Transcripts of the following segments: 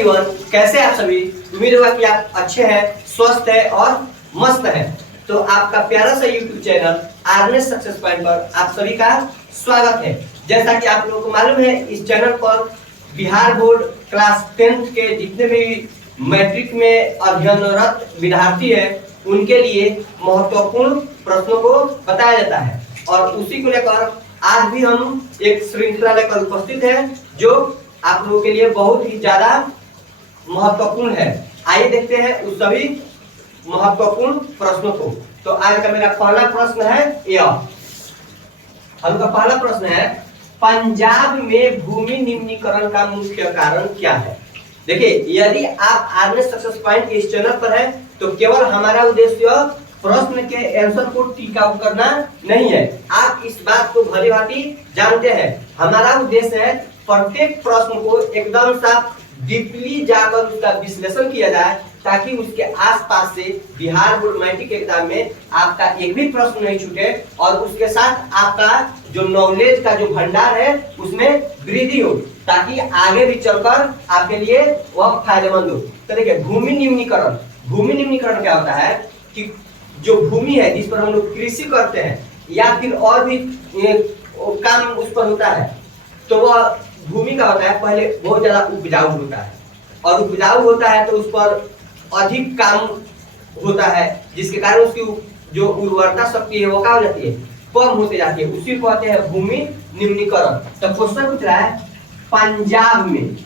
Everyone, कैसे आप सभी। उम्मीद होगा कि आप अच्छे हैं, स्वस्थ हैं और मस्त हैं। तो आपका प्यारा सा यूट्यूब चैनल आर्नेस सक्सेस पॉइंट पर आप सभी का स्वागत है। जैसा कि आप लोगों को मालूम है, इस चैनल पर बिहार बोर्ड क्लास 10th के जितने भी मैट्रिक में अध्ययनरत विद्यार्थी है उनके लिए महत्वपूर्ण प्रश्नों को बताया जाता है। और उसी को लेकर आज भी हम एक श्रृंखला लेकर उपस्थित है जो आप लोगों के लिए बहुत ही ज्यादा महत्वपूर्ण है। आइए देखते हैं उस सभी महत्वपूर्ण प्रश्नों को। तो आज का मेरा पहला प्रश्न है यह। हमका पहला प्रश्न है, पंजाब में भूमि निम्नीकरण का मुख्य कारण क्या है। देखिए, यदि आप आर्नेस सक्सेस पॉइंट के इस चैनल पर है तो केवल हमारा उद्देश्य प्रश्न के आंसर को टिकाऊ करना नहीं है। आप इस बात को भली भांति जानते हैं। हमारा उद्देश्य है प्रत्येक प्रश्न को एकदम साफ डीपली जाकर उसका विश्लेषण किया जाए ताकि उसके आसपास से बिहार बोर्ड मैट्रिक एग्जाम में आपका एक भी प्रश्न नहीं छूटे और उसके साथ आपका जो नॉलेज का जो भंडार है उसमें वृद्धि हो, ताकि आगे भी चलकर आपके लिए वह फायदेमंद हो। तो देखिए, भूमि निम्नीकरण क्या होता है कि जो भूमि है जिस पर हम लोग कृषि करते हैं या फिर और भी काम उस पर होता है, तो वह भूमि का होता है पहले बहुत ज्यादा उपजाऊ होता है और उपजाऊ होता है तो उस पर अधिक काम होता है, जिसके कारण उसकी जो उर्वरता शक्ति है वो क्या हो जाती है, कम होते जाती है। उसी को कहते हैं भूमि निम्नीकरण। तो क्वेश्चन पूछ रहा है पंजाब में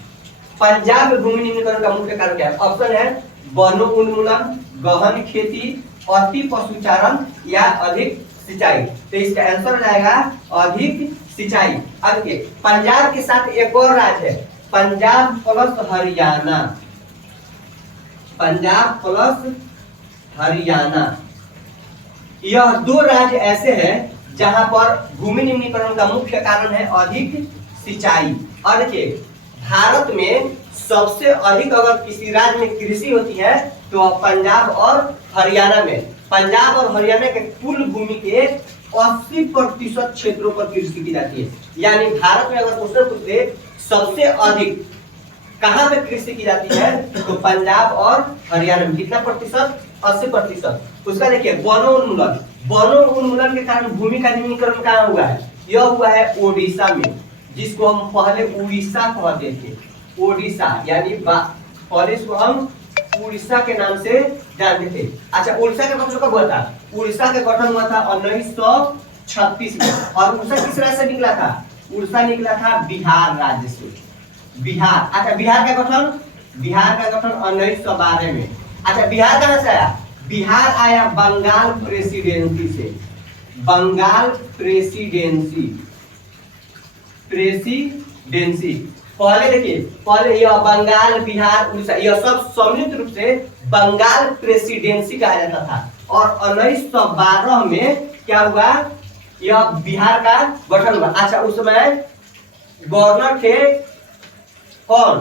भूमि निम्नीकरण का मुख्य कारण क्या है। ऑप्शन है वनोन्मूलन, गहन खेती, अति पशुचारण या अधिक सिंचाई। तो इसका आंसर हो जाएगा अधिक सिंचाई। अब देखिए, पंजाब के साथ एक और राज्य है, पंजाब प्लस हरियाणा। पंजाब प्लस हरियाणा, यह दो राज्य ऐसे हैं जहां पर भूमि निम्नीकरण का मुख्य कारण है अधिक सिंचाई। और देखिए, भारत में सबसे अधिक अगर किसी राज्य में कृषि होती है तो पंजाब और हरियाणा में। पंजाब और हरियाणा के कुल भूमि के 80% क्षेत्रों पर कृषि की जाती है। यानी भारत में अगर क्वेश्चन पूछे सबसे अधिक कहां पे कृषि की जाती है तो पंजाब और हरियाणा में। कितना प्रतिशत? 80%। उसका देखिए वनोन्मूलन के कारण भूमि का निम्नीकरण कहाँ हुआ है। यह हुआ है ओडिशा में, जिसको हम पहले उड़ीसा कहते थे। ओडिशा यानी पहले इसको हम उड़ीसा के नाम से जानते थे। अच्छा, उड़ीसा का गठन कब हुआ था? उड़ीसा का गठन हुआ था 1936 में। और उड़ीसा किस राज्य से निकला था? उड़ीसा निकला था बिहार राज्य से। बिहार। अच्छा, बिहार का गठन 1912 में। अच्छा, बिहार कहां से आया? बिहार आया बंगाल प्रेसिडेंसी से। बंगाल प्रेसिडेंसी पहले देखिए, पहले यह बंगाल, बिहार, उड़ीसा यह सब सम्मिलित रूप से बंगाल प्रेसिडेंसी कहा जाता था। और 1912 में क्या हुआ? यह बिहार का गठन हुआ। अच्छा, उस समय गवर्नर थे कौन?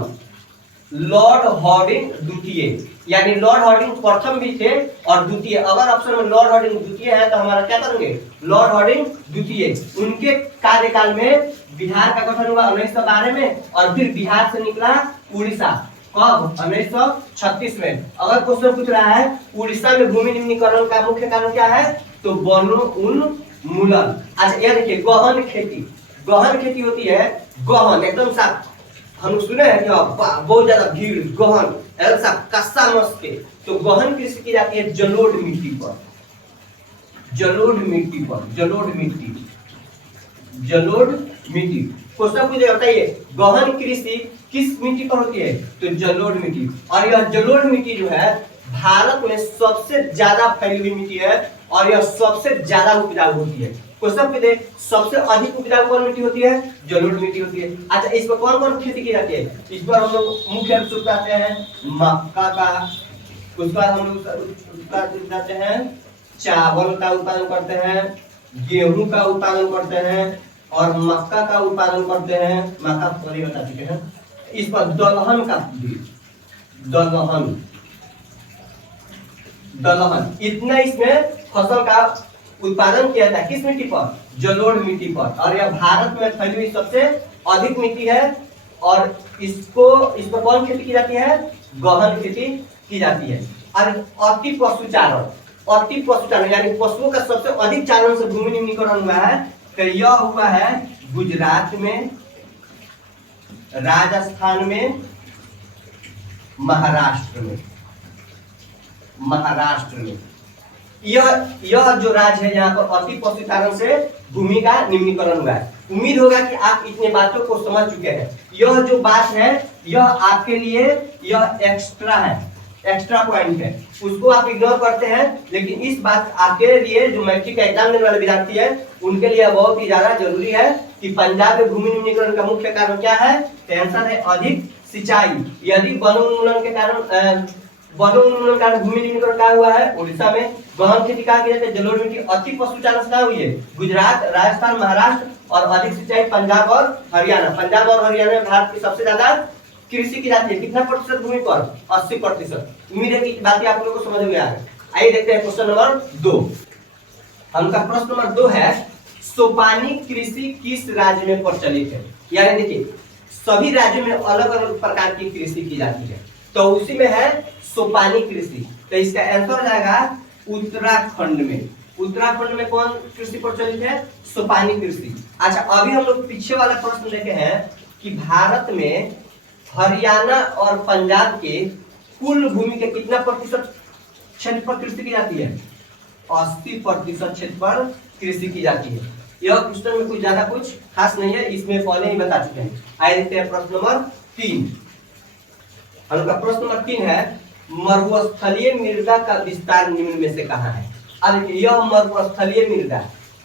लॉर्ड हार्डिंग द्वितीय। यानी लॉर्ड हार्डिंग प्रथम भी थे और द्वितीय। अगर ऑप्शन में लॉर्ड हार्डिंग द्वितीय है तो हमारा क्या करेंगे? लॉर्ड हार्डिंग द्वितीय। उनके कार्यकाल में बिहार का गठन हुआ 1912 में और फिर बिहार से निकला उड़ीसा। कब? 1936 में। अगर क्वेश्चन पूछ रहा है उड़ीसा में भूमि निम्नीकरण का मुख्य कारण क्या है तो वनोन्मूलन। अच्छा, यह देखिए, गहन खेती होती है। गहन एकदम साफ, हम सुने हैं कि बहुत ज्यादा भीड़, गहन एकदम साफ कस्सा मस के। तो गहन कृषि की जाती है जलोढ़ मिट्टी पर। क्वेश्चन पूछे बताइए, गहन कृषि किस मिट्टी पर होती है तो जलोढ़ मिट्टी। और यह जलोढ़ मिट्टी जो है भारत में सबसे ज्यादा फैली हुई मिट्टी है और यह सबसे ज्यादा उपजाऊ होती है। क्वेश्चन पे देख, सबसे अधिक उपजाऊ कौन मिट्टी होती है? जलोढ़ मिट्टी होती है। अच्छा, इस पर कौन कौन खेती की जाती है? इस पर हम लोग मुख्य रूप से उगाते हैं मक्का का, उसके बाद हम लोग उगाते हैं चावल का उत्पादन करते हैं, गेहूं का उत्पादन करते हैं और मक्का का उत्पादन करते हैं। मक्का पहले बता चुके हैं। इस पर दलहन इतना इसमें फसल का उत्पादन किया जाता है। किस मिट्टी पर? जलोढ़ मिट्टी पर। और यह भारत में फैली हुई सबसे अधिक मिट्टी है और इसको इस पर कौन खेती की जाती है? गहन खेती की जाती है। और अति पशुचारण, अति पशुचारण यानी पशुओं का सबसे अधिक चारण से भूमि निम्नीकरण हुआ है, तो यह हुआ है गुजरात में, राजस्थान में, महाराष्ट्र में। महाराष्ट्र में यह जो राज्य है यहाँ पर अति पशुचारण से भूमि का निम्नीकरण हुआ है। उम्मीद होगा कि आप इतने बातों को समझ चुके हैं। यह जो बात है यह आपके लिए यह एक्स्ट्रा है, एक्स्ट्रा पॉइंट है, उसको आप इग्नोर करते हैं। लेकिन इस बात आपके लिए जो मैट्रिक का एग्जाम देने वाले विद्यार्थी है उनके लिए बहुत ही ज्यादा जरूरी है कि पंजाब में भूमि निम्नीकरण का मुख्य कारण क्या है? आंसर है अधिक सिंचाई। यदि वनोन्मूलन के कारण वनोन्मूलन कारण भूमि निम्नीकरण कहाँ हुआ है? उड़ीसा में। गहन खेती कहाँ की जाती है? जलोढ़ मिट्टी। अति पशुचारण कहाँ हुई है? गुजरात, राजस्थान, महाराष्ट्र। और अधिक सिंचाई पंजाब और हरियाणा। पंजाब और हरियाणा में भारत की सबसे ज्यादा कृषि की जाती है। कितना प्रतिशत भूमि पर? 80%। उम्मीद है कि बातें आप लोगों को समझ में आ गई। आइए देखते हैं क्वेश्चन नंबर 2। हमका प्रश्न नंबर 2 है, सोपानी कृषि किस राज्य में प्रचलित है? यानी देखिए सभी राज्यों में अलग अलग प्रकार की कृषि की जाती है, तो उसी में है सोपानी कृषि। तो इसका आंसर हो जाएगा उत्तराखंड में। उत्तराखंड में कौन कृषि प्रचलित है? सोपानी कृषि। अच्छा, अभी हम लोग पीछे वाला प्रश्न देखे हैं कि भारत में हरियाणा और पंजाब के कुल भूमि के कितना प्रतिशत क्षेत्र पर कृषि की जाती है? 80% क्षेत्र पर कृषि की जाती है। यह क्वेश्चन में कुछ ज्यादा कुछ खास नहीं है, इसमें पहले ही बता चुके हैं। आइए देखते हैं प्रश्न नंबर 3। हमका प्रश्न नंबर 3 है, मरुस्थलीय मृदा का विस्तार निम्न में से कहाँ है? अब यह मरुस्थलीय मृदा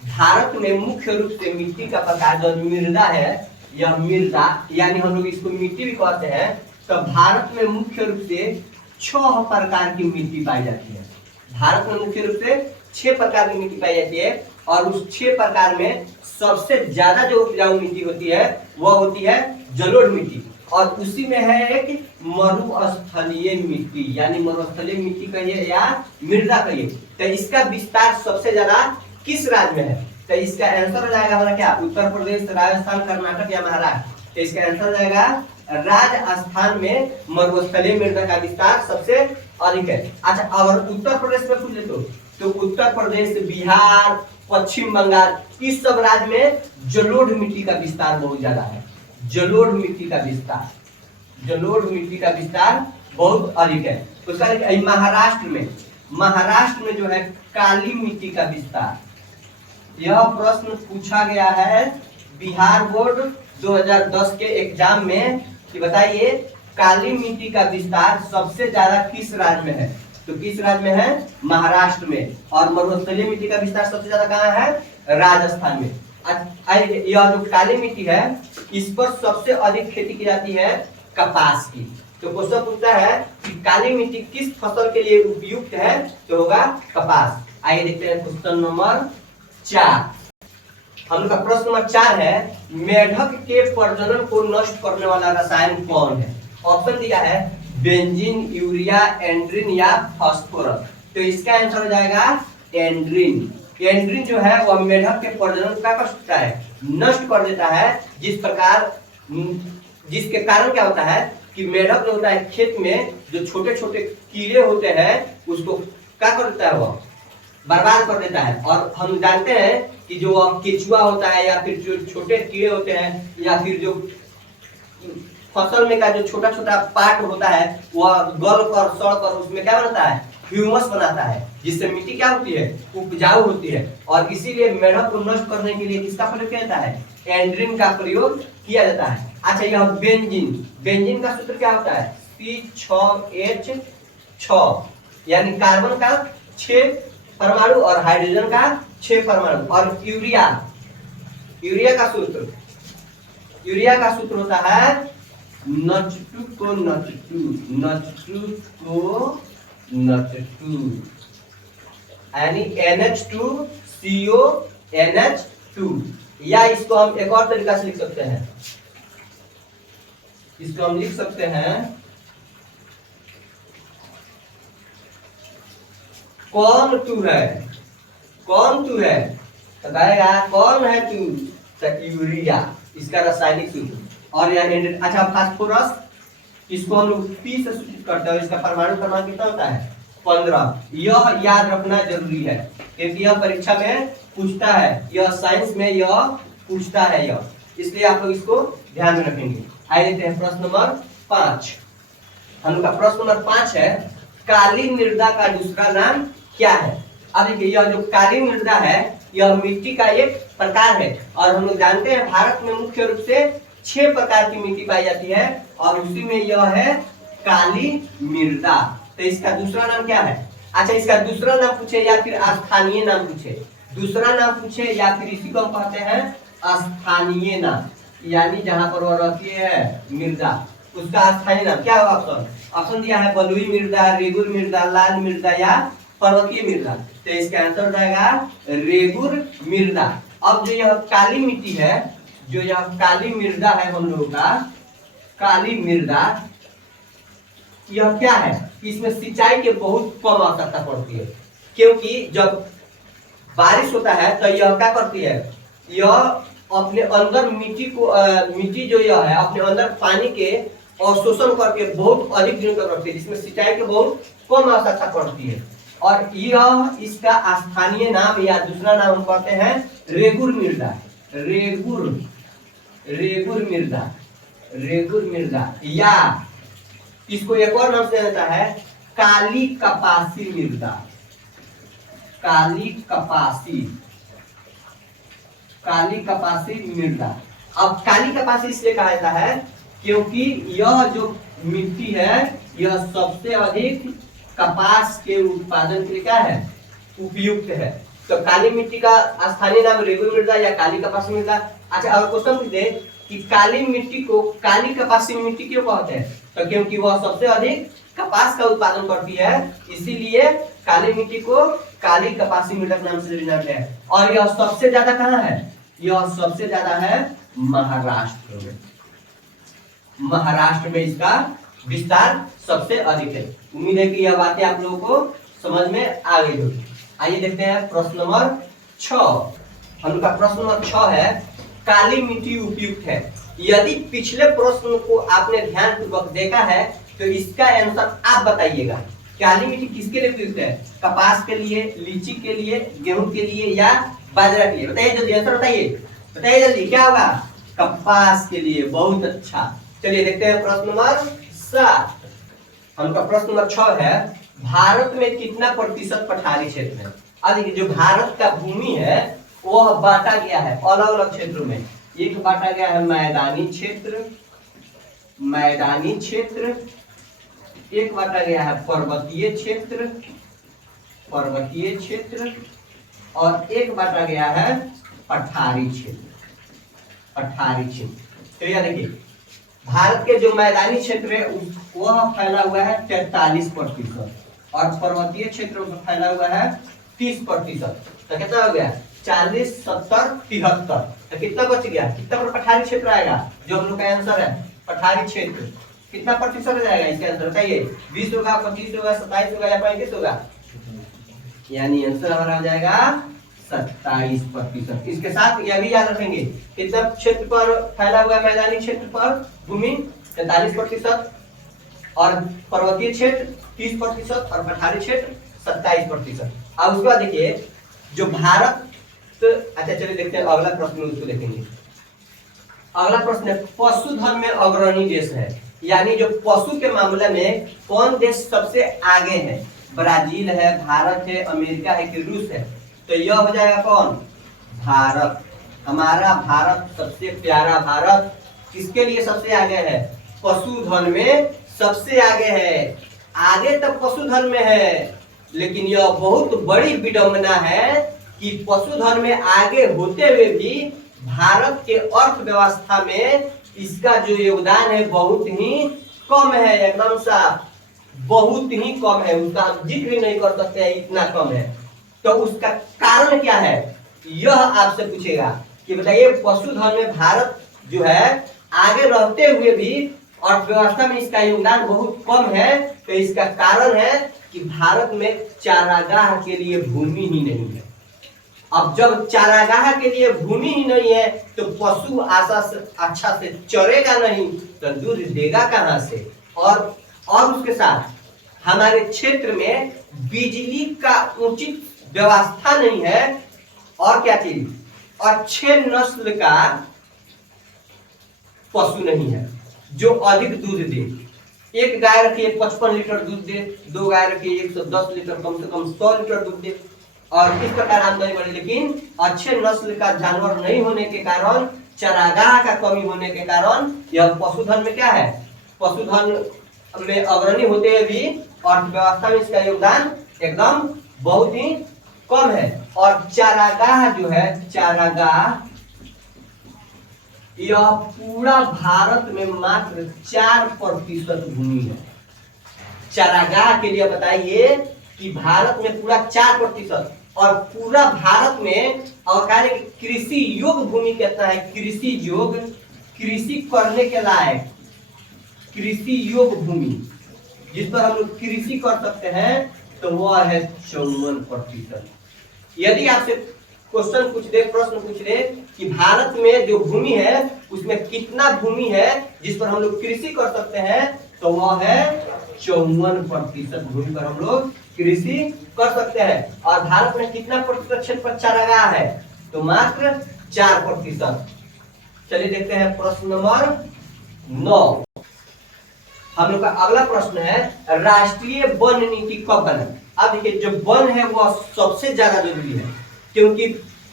भारत में मुख्य रूप से मिट्टी का प्रकार जो मृदा है, यह मृदा यानी हम लोग इसको मिट्टी भी कहते हैं, तो भारत में मुख्य रूप से 6 प्रकार की मिट्टी पाई जाती है। भारत में मुख्य रूप से 6 प्रकार की मिट्टी पाई जाती है और उस 6 प्रकार में सबसे ज्यादा जो उपजाऊ मिट्टी होती है वह होती है जलोढ़ मिट्टी, और उसी में है एक मरुस्थलीय मिट्टी, यानी मरुस्थलीय मिट्टी कहिए या मृदा कहिए। तो इसका विस्तार सबसे ज्यादा किस राज्य में है? तो इसका आंसर हो जाएगा हमारा क्या? उत्तर प्रदेश, राजस्थान, कर्नाटक या महाराष्ट्र। तो इसका आंसर हो जाएगा राजस्थान में मरुस्थलीय मृदा का विस्तार सबसे अधिक है। अच्छा, अगर उत्तर प्रदेश में पूछे तो उत्तर प्रदेश, बिहार, पश्चिम बंगाल, इस सब राज्य में जलोढ़ मिट्टी का विस्तार बहुत ज्यादा है। जलोढ़ मिट्टी का विस्तार, जलोढ़ मिट्टी का विस्तार बहुत अधिक है। उसका महाराष्ट्र में जो है काली मिट्टी का विस्तार। यह प्रश्न पूछा गया है बिहार बोर्ड 2010 के एग्जाम में कि बताइए काली मिट्टी का विस्तार सबसे ज्यादा किस राज्य में है? तो किस राज्य में है? महाराष्ट्र में। और मरुस्थलीय मिट्टी का विस्तार सबसे ज्यादा कहाँ है? राजस्थान में। यह जो काली मिट्टी है इस पर सबसे अधिक खेती की जाती है कपास की। तो क्वेश्चन पूछता है कि काली मिट्टी किस फसल के लिए उपयुक्त है? तो होगा कपास। आइए देखते हैं क्वेश्चन नंबर 4। हम लोग का प्रश्न नंबर 4 है, मेढक के प्रजनन को नष्ट करने वाला रसायन कौन है? ऑप्शन दिया है बेंजीन, यूरिया, एंड्रिन या फास्फोरस। तो इसका आंसर हो जाएगा एंड्रिन। एंड्रिन जो है वह मेढक के प्रजनन को क्या कर सकता है? नष्ट कर देता है। जिसके कारण क्या होता है कि मेढक जो होता है खेत में जो छोटे छोटे कीड़े होते हैं उसको क्या कर देता है? वह बर्बाद कर देता है। और हम जानते हैं कि जो केचुआ होता है या फिर जो छोटे कीड़े होते हैं या फिर जो फसल में का जो छोटा छोटा पार्ट होता है वह गल कर सड़ कर उसमें क्या बनता है? ह्यूमस बनाता है, जिससे मिट्टी क्या होती है? उपजाऊ होती है। और इसीलिए मेढक को नष्ट करने के लिए किसका प्रयोग किया जाता है? एंड्रिन का प्रयोग किया जाता है। अच्छा, यह बेंजीन का सूत्र क्या होता है? C6H6, यानी कार्बन का 6 परमाणु और हाइड्रोजन का 6 परमाणु। और यूरिया का सूत्र होता है N2 यानी NH2CONH2। या इसको हम एक और तरीका से लिख सकते हैं, इसको हम लिख सकते हैं कौन तू है? बताएगा कौन है तू? यूरिया। इसका रासायनिक सूत्र और यह एंडेड। अच्छा, फास्फोरस इसको हम लोग P से सूचित करते हैं, इसका परमाणु क्रमांक कितना होता है 15। यह याद रखना जरूरी है क्योंकि यह परीक्षा में पूछता है, यह साइंस में यह पूछता है यह, इसलिए आप लोग इसको ध्यान में रखेंगे। आइए देखते हैं प्रश्न नंबर 5। हम लोग का प्रश्न नंबर 5 है, काली मृदा का दूसरा नाम क्या है। अब देखिए, यह जो काली मृदा है यह मिट्टी का एक प्रकार है और हम लोग जानते हैं भारत में मुख्य रूप से 6 प्रकार की मिट्टी पाई जाती है और उसी में यह है काली मृदा। तो इसका दूसरा नाम क्या है। अच्छा, इसका दूसरा नाम पूछे या फिर स्थानीय नाम पूछे, दूसरा नाम पूछे या फिर इसी को हम कहते हैं स्थानीय नाम, यानी जहां पर वो रहती है मृदा उसका स्थानीय नाम क्या होगा। ऑप्शन दिया है बलुई मृदा, रेगुर मृदा, लाल मृदा या पर्वतीय मृदा। तो इसका आंसर हो जाएगा रेगुर मृदा। अब जो यह काली मिट्टी है, जो यह काली मृदा है हम लोगों का काली मृदा, यह क्या है, इसमें सिंचाई के बहुत कम आवश्यकता पड़ती है क्योंकि जब बारिश होता है तो यह क्या करती है, यह अपने अंदर मिट्टी जो यह है अपने अंदर पानी के अवशोषण करके बहुत अधिक दिनों तक रखती है, जिसमें सिंचाई के बहुत कम आवश्यकता पड़ती है। और यह इसका स्थानीय नाम या दूसरा नाम हम कहते हैं रेगुर मृदा। रेगुर मृदा या इसको एक और नाम से जाता है काली कपासी मृदा। काली कपासी मृदा। अब काली कपासी इसलिए कहा जाता है क्योंकि यह जो मिट्टी है यह सबसे अधिक कपास के उत्पादन के लिए क्या है, उपयुक्त है। तो काली मिट्टी का स्थानीय नाम रेगुर मृदा या काली कपासी मृदा। अच्छा, और क्वेश्चन पूछते कि काली मिट्टी को काली कपासी मिट्टी क्यों कहते हैं, तो क्योंकि वह सबसे अधिक कपास का उत्पादन करती है, इसीलिए काली मिट्टी को काली कपासी मृदा के नाम से जाना गया है। और यह सबसे ज्यादा कहाँ है, यह सबसे ज्यादा है महाराष्ट्र में। महाराष्ट्र में इसका विस्तार सबसे अधिक है। उम्मीद है कि यह बातें आप लोगों को समझ में आ गई होगी। आइए देखते हैं प्रश्न नंबर 6। हम लोग का प्रश्न नंबर 6 है, काली मिट्टी उपयुक्त है। यदि पिछले प्रश्न को आपने ध्यान पूर्वक देखा है तो इसका आंसर आप बताइएगा। काली मिट्टी किसके लिए उपयुक्त है, कपास के लिए, लीची के लिए, गेहूं के लिए या बाजरा के लिए। बताइए जल्दी आंसर बताइए जल्दी, क्या होगा, कपास के लिए। बहुत अच्छा, चलिए देखते हैं प्रश्न नंबर 7। हमका प्रश्न नंबर 6 है, भारत में कितना प्रतिशत पठारी क्षेत्र है। अब देखिए, जो भारत का भूमि है वह बांटा गया है अलग अलग क्षेत्रों में। एक बांटा गया है मैदानी क्षेत्र, एक बांटा गया है पर्वतीय क्षेत्र और एक बांटा गया है पठारी क्षेत्र। तो यह देखिए, भारत के जो मैदानी क्षेत्र है वह फैला हुआ है 43% और पर्वतीय क्षेत्र में फैला हुआ है 30%। तो कितना हो गया, 40, 70, 73। तो कितना बच गया, कितना पर पठारी क्षेत्र आएगा, जो हम लोग का आंसर है पठारी क्षेत्र। कितना प्रतिशत हो जाएगा इसका आंसर बताइए, 20 होगा, 25 होगा, 27 होगा या 35 होगा। यानी आंसर हमारा हो जाएगा 27%। इसके साथ यह भी याद रखेंगे कितना क्षेत्र पर फैला हुआ मैदानी क्षेत्र पर भूमि 43% और पर्वतीय क्षेत्र 30% और पठारी क्षेत्र 27%। अब उसके बाद देखिए जो भारत, अच्छा चलिए देखते हैं अगला प्रश्न, उसको देखेंगे। अगला प्रश्न है, पशुधन में अग्रणी देश है, यानी जो पशु के मामले में कौन देश सबसे आगे है, ब्राजील है, भारत है, अमेरिका है कि रूस है। तो यह हो जाएगा कौन, भारत। हमारा भारत, सबसे प्यारा भारत किसके लिए सबसे आगे है, पशुधन में सबसे आगे है। आगे तक पशुधन में है, लेकिन यह बहुत बड़ी विडंबना है कि पशुधन में आगे होते हुए भी भारत के अर्थव्यवस्था में इसका जो योगदान है बहुत ही कम है, एकदम सा बहुत ही कम है, उसका हम जिक्र नहीं कर सकते हैं, इतना कम है। तो उसका कारण क्या है, यह आपसे पूछेगा कि बताइए पशुधन में भारत जो है आगे रहते हुए भी अर्थव्यवस्था में इसका योगदान बहुत कम है। तो इसका कारण है कि भारत में चारागाह के लिए भूमि ही नहीं है। अब जब चारागाह के लिए भूमि ही नहीं है तो पशु आशा से अच्छा से चरेगा नहीं तो दूध देगा कहां से। और उसके साथ हमारे क्षेत्र में बिजली का उचित व्यवस्था नहीं है, और क्या चीज, अच्छे नस्ल का पशु नहीं है जो अधिक दूध दे। एक गाय रखिए 55 लीटर दूध दे, 2 गाय रखिए 110 लीटर, कम से कम 100 लीटर दूध दे, और इस प्रकार आमदनी बढ़े। लेकिन अच्छे नस्ल का जानवर नहीं होने के कारण, चारागाह का कमी होने के कारण यह पशुधन में क्या है, पशुधन में अग्रणी होते हुए भी अर्थव्यवस्था में इसका योगदान एकदम बहुत ही कम है। और चारागाह जो है, चारागाह यह पूरा भारत में मात्र 4% भूमि है। चारागाह के लिए बताइए कि भारत में पूरा 4%, और पूरा भारत में अवकार्य कृषि योग्य भूमि कितना है, कृषि योग्य, कृषि करने के लायक कृषि योग्य भूमि जिस पर हम लोग कृषि कर सकते हैं तो वह है 54%। यदि आपसे क्वेश्चन पूछ दे, प्रश्न पूछ दे कि भारत में जो भूमि है उसमें कितना भूमि है जिस पर हम लोग कृषि कर सकते हैं, तो वह है 54% भूमि पर हम लोग कृषि कर सकते हैं। और भारत में कितना प्रतिशत क्षेत्र पर चारागाह है, तो मात्र 4%। चलिए देखते हैं प्रश्न नंबर 9। हम लोग का अगला प्रश्न है, राष्ट्रीय वन नीति कब बना। अब देखिए, जो वन है वह सबसे ज्यादा जरूरी है, क्योंकि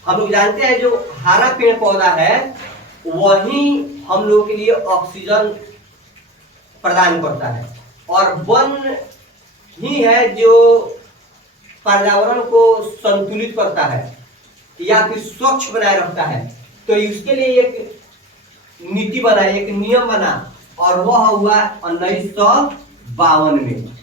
हम लोग जानते हैं जो हरा पेड़ पौधा है वही हम लोग के लिए ऑक्सीजन प्रदान करता है, और वन ही है जो पर्यावरण को संतुलित करता है या फिर स्वच्छ बनाए रखता है। तो इसके लिए एक नीति बना, एक नियम बना, और वह हुआ 1952 में।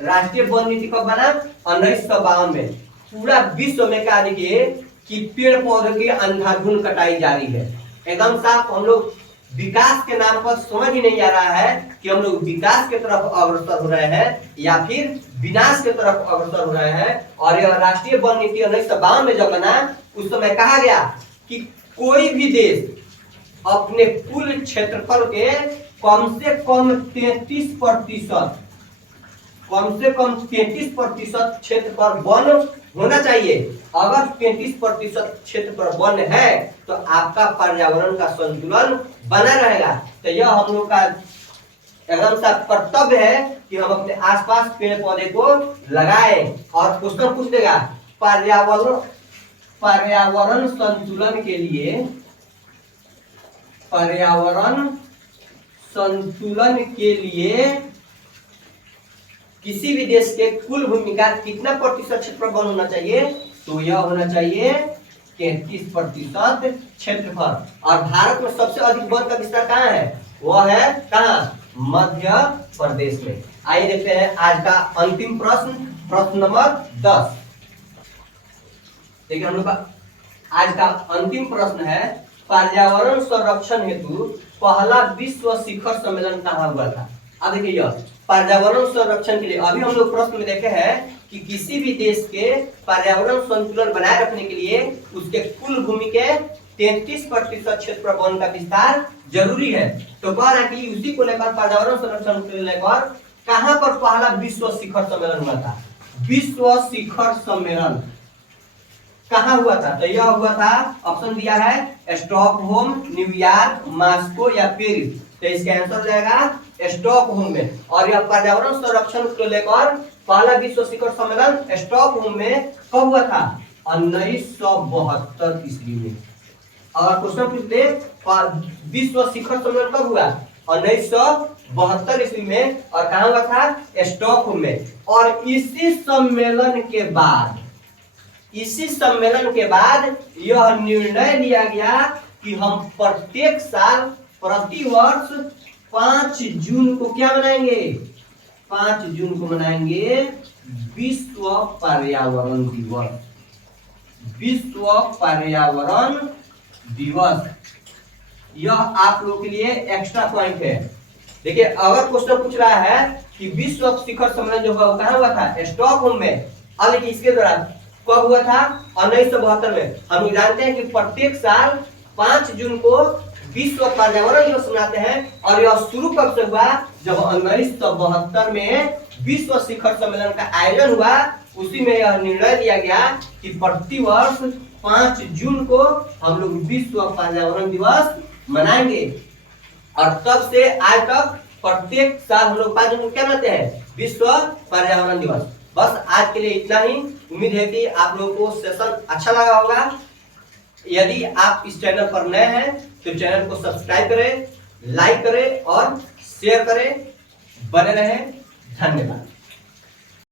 राष्ट्रीय वन नीति कब बना, 1952 में। पूरा विश्व में कहा देखिए कि पेड़ पौधों की अंधाधुंध कटाई जारी है। एकदम साफ हम लोग विकास के नाम पर समझ ही नहीं आ रहा है कि हम लोग विकास के तरफ अग्रसर हो रहे हैं या फिर विनाश के तरफ अग्रसर हो रहे हैं। और यह राष्ट्रीय वन नीति 1952 में जब बना, उस समय कहा गया कि कोई भी देश अपने कुल क्षेत्रफल के कम से कम 33%, कम से कम 33% क्षेत्र पर वन होना चाहिए। अगर 33% क्षेत्र पर वन है तो आपका पर्यावरण का संतुलन बना रहेगा। तो यह हम लोग का एकदम सा कर्तव्य है कि हम अपने आसपास पेड़ पौधे को लगाएं। और क्वेश्चन पूछ देगा, पर्यावरण संतुलन के लिए, पर्यावरण संतुलन के लिए किसी भी देश के कुल भूमि का कितना प्रतिशत क्षेत्र वन होना चाहिए, तो यह होना चाहिए 33% क्षेत्रफल। और भारत में सबसे अधिक वन का विस्तार कहाँ है, वह है कहाँ, मध्य प्रदेश में। आइए देखते हैं आज का अंतिम प्रश्न, प्रश्न नंबर 10। देखिए हम लोग का आज का अंतिम प्रश्न है, पर्यावरण संरक्षण हेतु पहला विश्व शिखर सम्मेलन कहाँ हुआ था। अब देखिए यह पर्यावरण संरक्षण के लिए अभी हम लोग प्रश्न में देखे हैं कि किसी भी देश के पर्यावरण संतुलन बनाए रखने के लिए उसके कुल भूमि के 33% क्षेत्र पर वन का विस्तार जरूरी है। तो कह रहा है कि उसी को लेकर पर्यावरण संरक्षण को लेकर कहां पर पहला विश्व शिखर सम्मेलन हुआ था। विश्व शिखर सम्मेलन कहां हुआ था, तो यह हुआ था, ऑप्शन दिया है स्टॉकहोम, न्यूयॉर्क, मॉस्को या पेरिस। तो इसका आंसर हो जाएगा स्टॉकहोम में। और यह पर्यावरण संरक्षण को लेकर पहला विश्व शिखर सम्मेलन स्टॉकहोम में कब हुआ था, 1972 ईस्वी में। और क्वेश्चन पूछ ले विश्व शिखर सम्मेलन कब हुआ, 1972 ईस्वी में, और कहां हुआ था, स्टॉकहोम में। और इसी सम्मेलन के बाद यह निर्णय लिया गया कि हम प्रत्येक साल प्रति वर्ष 5 जून को क्या मनाएंगे, 5 जून को मनाएंगे विश्व पर्यावरण दिवस। विश्व पर्यावरण दिवस, यह आप लोगों के लिए एक्स्ट्रा पॉइंट है। देखिए अगर क्वेश्चन पूछ रहा है कि विश्व शिखर सम्मेलन जो हुआ वो कहां हुआ था, स्टॉकहोम में। अब देखिए इसके द्वारा कब हुआ था? 1972 में। हम लोग जानते हैं कि प्रत्येक साल 5 जून को विश्व पर्यावरण दिवस मनाते हैं, और यह शुरू कब से हुआ? जब 1972 में विश्व शिखर सम्मेलन का आयोजन हुआ। उसी में यह निर्णय लिया गया कि प्रतिवर्ष 5 जून को हम लोग विश्व पर्यावरण दिवस मनाएंगे, और तब से आज तक प्रत्येक साल हम लोग 5 जून को क्या मनाते हैं? विश्व पर्यावरण दिवस। बस आज के लिए इतना ही। उम्मीद है कि आप लोगों को सेशन अच्छा लगा होगा। यदि आप इस चैनल पर नए हैं तो चैनल को सब्सक्राइब करें, लाइक करें और शेयर करें। बने रहें। धन्यवाद।